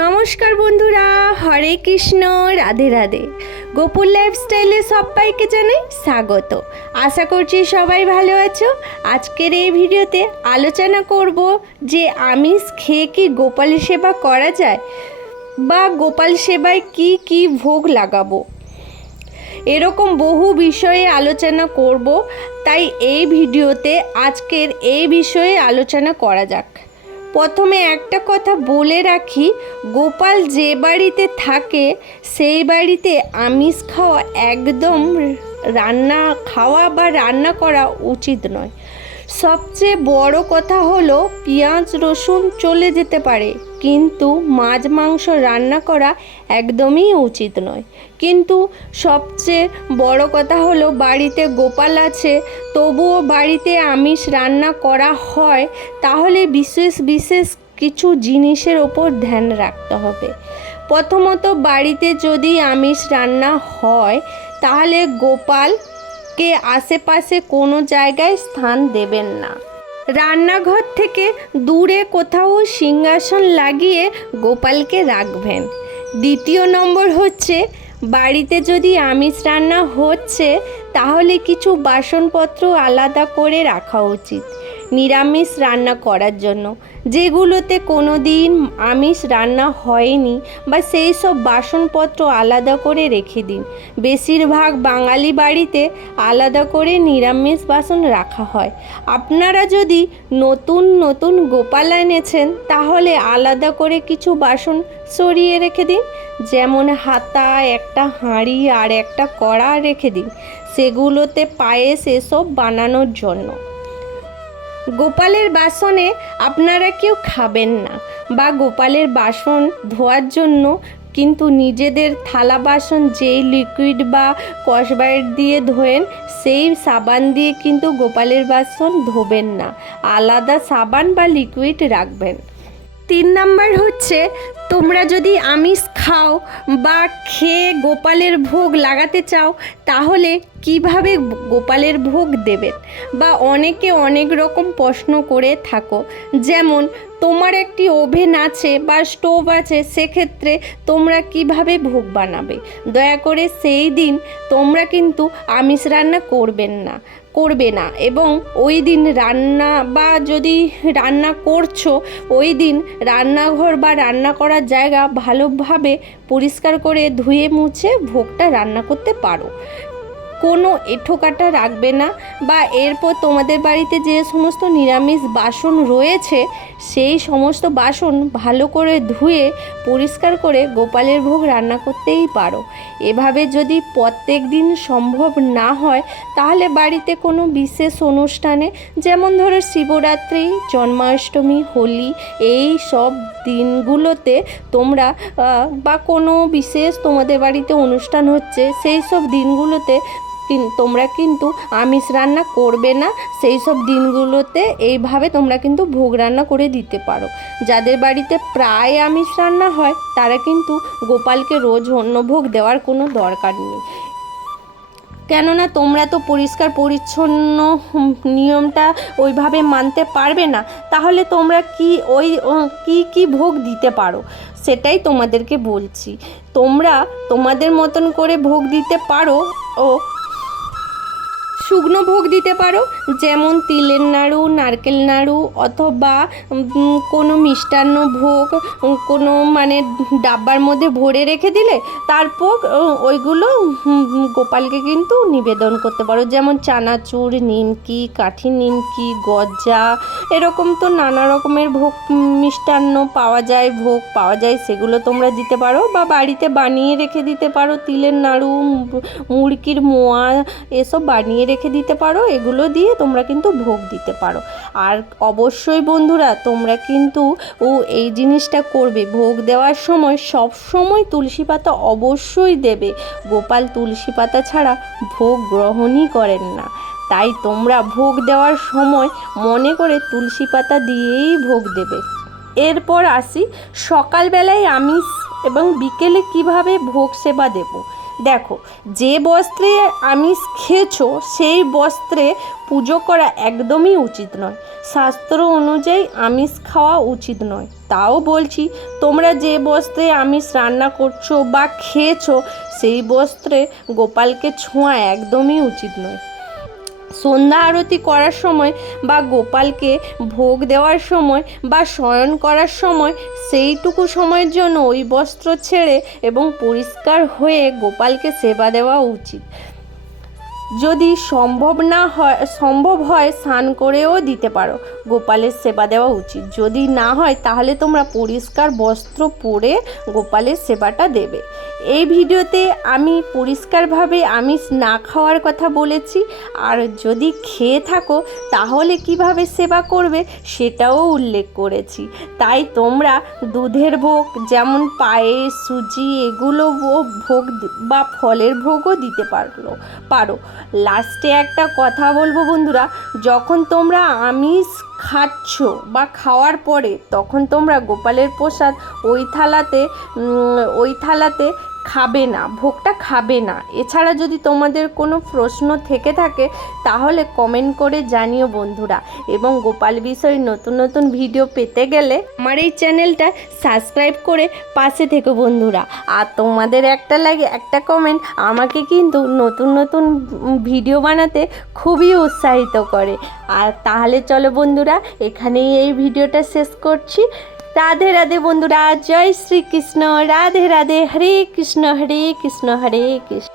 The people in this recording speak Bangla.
নমস্কার বন্ধুরা, হরে কৃষ্ণ, রাধে রাধে। গোপুর লাইফস্টাইলে সবাইকে জানাই স্বাগত। আশা করছি সবাই ভালো আছো। আজকের এই ভিডিওতে আলোচনা করব যে আমিষ খেয়ে কি গোপাল সেবা করা যায় বা গোপাল সেবায় কি কি ভোগ লাগাবো। এরকম বহু বিষয়ে আলোচনা করব, তাই এই ভিডিওতে আজকের এই বিষয়ে আলোচনা করা যাক। প্রথমে একটা কথা বলে রাখি, গোপাল যে বাড়িতে থাকে, সেই বাড়িতে আমিষ খাওয়া একদম রান্না খাওয়া বা রান্না করা উচিত নয়। সবচেয়ে বড় কথা হলো, পেঁয়াজ রসুন চলে যেতে পারে। কিন্তু মাছ মাংস রান্না করা একদমই উচিত নয়। কিন্তু সবচেয়ে বড় কথা হলো বাড়িতে গোপাল আছে, তবুও বাড়িতে আমিষ রান্না করা হয়, তাহলে বিশেষ বিশেষ কিছু জিনিসের ওপর ধ্যান রাখতে হবে। প্রথমত বাড়িতে যদি আমিষ রান্না হয়, তাহলে গোপালকে আশেপাশে কোনো জায়গায় স্থান দেবেন না। রান্নাঘর থেকে দূরে কোথাও সিংহাসন লাগিয়ে গোপালকে রাখবেন। দ্বিতীয় নম্বর হচ্ছে, বাড়িতে যদি আমিষ রান্না হচ্ছে, তাহলে কিছু বাসনপত্র আলাদা করে রাখা উচিত। নিরামিষ রান্না করার জন্য। যেগুলোতে কোনো দিন আমিষ রান্না হয়নি বা সেই সব বাসনপত্র আলাদা করে রেখে দিন। বেশিরভাগ বাঙালি বাড়িতে আলাদা করে নিরামিষ বাসন রাখা হয়। আপনারা যদি নতুন নতুন গোপাল এনেছেন, তাহলে আলাদা করে কিছু বাসন সরিয়ে রেখে দিন। যেমন হাতা, একটা হাঁড়ি আর একটা কড়া রেখে দিন। সেগুলোতে পায়েস এসব বানানোর জন্য। গোপালের বাসনে আপনারা কেউ খাবেন না। বা গোপালের বাসন ধোয়ার জন্য কিন্তু নিজেদের থালা বাসন যেই লিকুইড বা কসবাইট দিয়ে ধোয়েন, সেই সাবান দিয়ে কিন্তু গোপালের বাসন ধোবেন না। আলাদা সাবান বা লিকুইড রাখবেন। তিন নাম্বার হচ্ছে, তোমরা যদি আমিষ খাও বা খেয়ে গোপালের ভোগ লাগাতে চাও, তাহলে কীভাবে গোপালের ভোগ দেবেন বা অনেকে অনেক রকম প্রশ্ন করে থাকো। যেমন, তোমার একটি ওভেন আছে বা স্টোভ আছে, সেক্ষেত্রে তোমরা কীভাবে ভোগ বানাবে? দয়া করে সেই দিন তোমরা কিন্তু আমিষ রান্না করবেন না। করবে না। এবং ওই দিন রান্না বা যদি রান্না করছ, ওই দিন রান্নাঘর বা রান্না করার জায়গা ভালোভাবে পরিষ্কার করে ধুয়ে মুছে ভোগটা রান্না করতে পারো। কোনো এঁঠোকাটা রাখবে না বা এরপর তোমাদের বাড়িতে যে সমস্ত নিরামিষ বাসন রয়েছে, সেই সমস্ত বাসন ভালো করে ধুয়ে, পরিষ্কার করে গোপালের ভোগ রান্না করতেই পারো। এভাবে যদি প্রত্যেক দিন সম্ভব না হয়, তাহলে বাড়িতে কোনো বিশেষ অনুষ্ঠানে, যেমন ধরো শিবরাত্রি, জন্মাষ্টমী, হোলি, এই সব দিনগুলোতে তোমরা বা কোনো বিশেষ তোমাদের বাড়িতে অনুষ্ঠান হচ্ছে, সেই সব দিনগুলোতে তোমরা কিন্তু আমিষ রান্না করবে না, সেই সব দিনগুলোতে এইভাবে তোমরা কিন্তু ভোগ রান্না করে দিতে পারো। যাদের বাড়িতে প্রায় আমিষ রান্না হয়, তারা কিন্তু গোপালকে রোজ অন্য ভোগ দেওয়ার কোনো দরকার নেই। কেননা তোমরা তো পরিষ্কার পরিচ্ছন্ন নিয়মটা ওইভাবে মানতে পারবে না, তাহলে তোমরা কি ওই কি কি ভোগ দিতে পারো? সেটাই তোমাদেরকে বলছি। তোমরা তোমাদের মতন করে ভোগ দিতে পারো, ও শুকনো ভোগ দিতে পারো, যেমন তিলের নাড়ু, নারকেল নাড়ু, অথবা কোনো মিষ্টান্ন ভোগ কোনো মানে ডাব্বার মধ্যে ভরে রেখে দিলে তারপর ওইগুলো গোপালকে কিন্তু নিবেদন করতে পারো। যেমন চানাচুর, নিমকি, কাঠি নিমকি, গজা এরকম তো নানা রকমের ভোগ মিষ্টান্ন পাওয়া যায়, ভোগ পাওয়া যায়, সেগুলো তোমরা দিতে পারো বা বাড়িতে বানিয়ে রেখে দিতে পারো, তিলের নাড়ু, মুরগির মোয়া, এসব বানিয়ে রেখে দিতে পারো, এগুলো দিয়ে তোমরা কিন্তু ভোগ দিতে পারো। আর অবশ্যই বন্ধুরা, তোমরা কিন্তু ও এই জিনিসটা করবে, ভোগ দেওয়ার সময় সব সময় তুলসী পাতা অবশ্যই দেবে। গোপাল তুলসী পাতা ছাড়া ভোগ গ্রহণই করেন না। তাই তোমরা ভোগ দেওয়ার সময় মনে করে তুলসী পাতা দিয়েই ভোগ দেবে। এরপর আসি, সকালবেলায় আমিষ এবং বিকেলে কীভাবে ভোগ সেবা দেব? দেখো, যে বস্ত্রে আমিষ খেয়েছো, সেই বস্ত্রে পুজো করা একদমই উচিত নয়। শাস্ত্র অনুযায়ী আমিষ খাওয়া উচিত নয়। তাও বলছি, তোমরা যে বস্ত্রে আমিষ রান্না করছ বা খেয়েছো, সেই বস্ত্রে গোপালকে ছোঁয়া একদমই উচিত নয়। সন্ধ্যা আরতি করার সময় বা গোপালকে ভোগ দেওয়ার সময় বা শয়ন করার সময়, সেইটুকু সময়ের জন্য ওই বস্ত্র ছেড়ে এবং পরিষ্কার হয়ে গোপালকে সেবা দেওয়া উচিত। যদি সম্ভব না হয়, সম্ভব হয় স্নান করেও দিতে পারো। গোপালের সেবা দেওয়া উচিত। যদি না হয়, তাহলে তোমরা পরিষ্কার বস্ত্র পরে গোপালের সেবাটা দেবে। এই ভিডিওতে আমি পরিষ্কারভাবে আমিষ না খাওয়ার কথা বলেছি। আর যদি খেয়ে থাকো, তাহলে কীভাবে সেবা করবে সেটাও উল্লেখ করেছি। তাই তোমরা দুধের ভোগ, যেমন পায়েস, সুজি, এগুলো ভোগ বা ফলের ভোগও দিতে পারল, পারো। লাস্টে একটা কথা বলব বন্ধুরা যখন তোমরা আমিষ খাচ্ছ বা খাওয়ার পরে তখন তোমরা গোপালের প্রসাদ ওই থালাতে ওই থালাতে খাবে না, ভোগটা খাবে না। এছাড়া যদি তোমাদের কোনো প্রশ্ন থেকে থাকে, তাহলে কমেন্ট করে জানিও বন্ধুরা। এবং গোপাল বিষয়ে নতুন নতুন ভিডিও পেতে গেলে আমার এই চ্যানেলটা সাবস্ক্রাইব করে পাশে থেকো বন্ধুরা। আর তোমাদের একটা লাগে, একটা কমেন্ট আমাকে কিন্তু নতুন নতুন ভিডিও বানাতে খুবই উৎসাহিত করে। আর তাহলে চলো বন্ধুরা, এখানেই এই ভিডিওটা শেষ করছি। রাধে রাধে বন্ধুরা, জয় শ্রীকৃষ্ণ, রাধে রাধে, হরে কৃষ্ণ হরে কৃষ্ণ হরে কৃষ্ণ।